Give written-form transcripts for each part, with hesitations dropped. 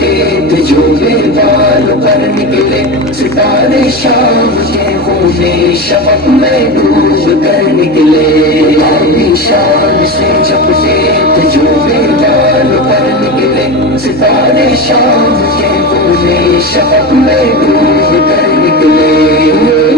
سفید جو بالوں پر نکلے، ستارے شام کے خونے شفق میں ڈوب کر نکلے۔ آبی شام سے جب سفید جو بالوں پر نکلے، ستارے شام کے خونے شفق میں ڈوب کر نکلے۔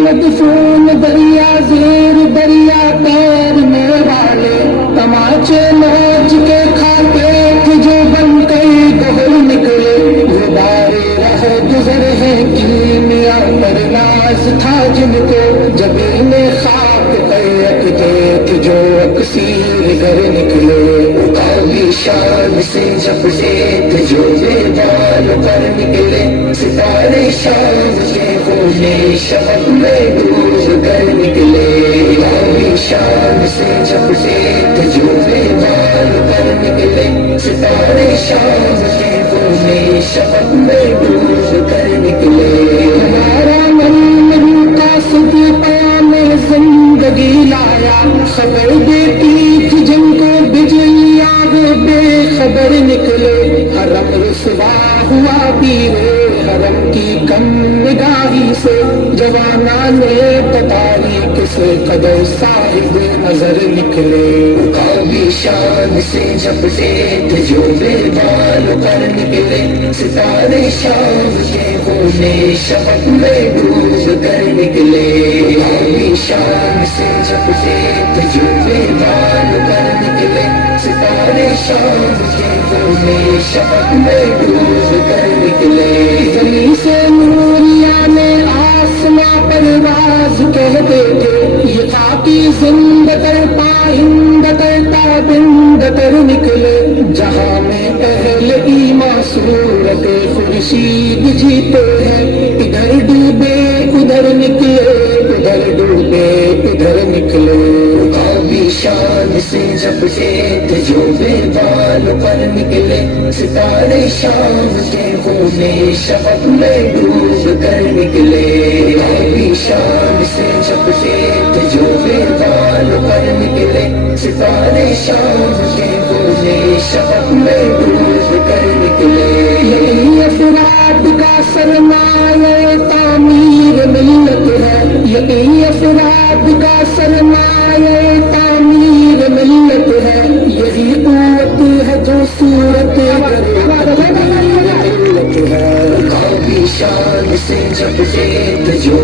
مدفون دریا زیر دریا تیرنے والے، تماچے نوچ کے کھاتے تھے جو بن کر گہر نکلے۔ غبار رہ گزر ہے کیمیا پر ناز تھا جن کو، جبین خاک پر رکھتے تھے جو اکسیر گر نکلے۔ کالی شان سے جب زید جو بالوں پر نکلے، ستارے شام کے خونے شفق میں ڈوب کر نکلے۔ کالی شان سے جب زید جو بالوں پر نکلے، ستارے شام کے خونے شفق میں ڈوب کر نکلے۔ ہمارا من قاصد پیام زندگی لایا، خبر دیتی تھی جن کو بجلی آگ بے خبر نکلے۔ حرم رسوا ہوا پیرے حرم کی کم نگاہی سے، جوانان تتاریک سے قدر صاحب نظر نکلے۔ کالی شان سے جب زید جو بالوں پر نکلے، ستارے شام کے خونے شفق میں ڈوب کر نکلے۔ کالی شان سے جب زید جو بالوں پر نکلے، ستارے شام کے خونے شفق میں ڈوب کر نکلے۔ زمین سے نوریاں نے آسماں پرواز کہتے تھے، یہ خاکی زند تر پائند تر تابند تر نکلے۔ جہاں میں اہل ایمان صورت خورشید جیتے ہیں، ادھر ڈوبے ادھر نکلے، ادھر ڈوبے ادھر نکلے۔ کالی شان سے جب زید جو بالوں پر نکلے، ستارے شام کے خونے شفق میں ڈوب کر نکلے۔ کالی شان سے جب زید جو بالوں پر نکلے، ستارے شام کے خونے شفق میں ڈوب کر نکلے۔ یہی افراد کا سرمایہ تعمیر ملت ہے، یہی افراد کا سرمایہ تعمیر ملت ہے، یہی قوت ہے جو صورت ملت ہے۔ کالی شان سے جب زید جو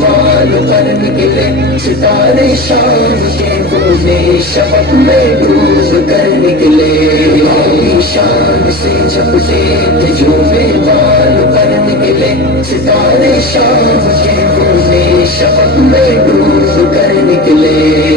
بالوں پر نکلے، ستارے شام کے خونے شفق میں ڈوب کر نکلے۔ کالی شان سے جب زید جو بالوں پر نکلے، ستارے شام کے خونے شفق میں ڈوب کر نکلے۔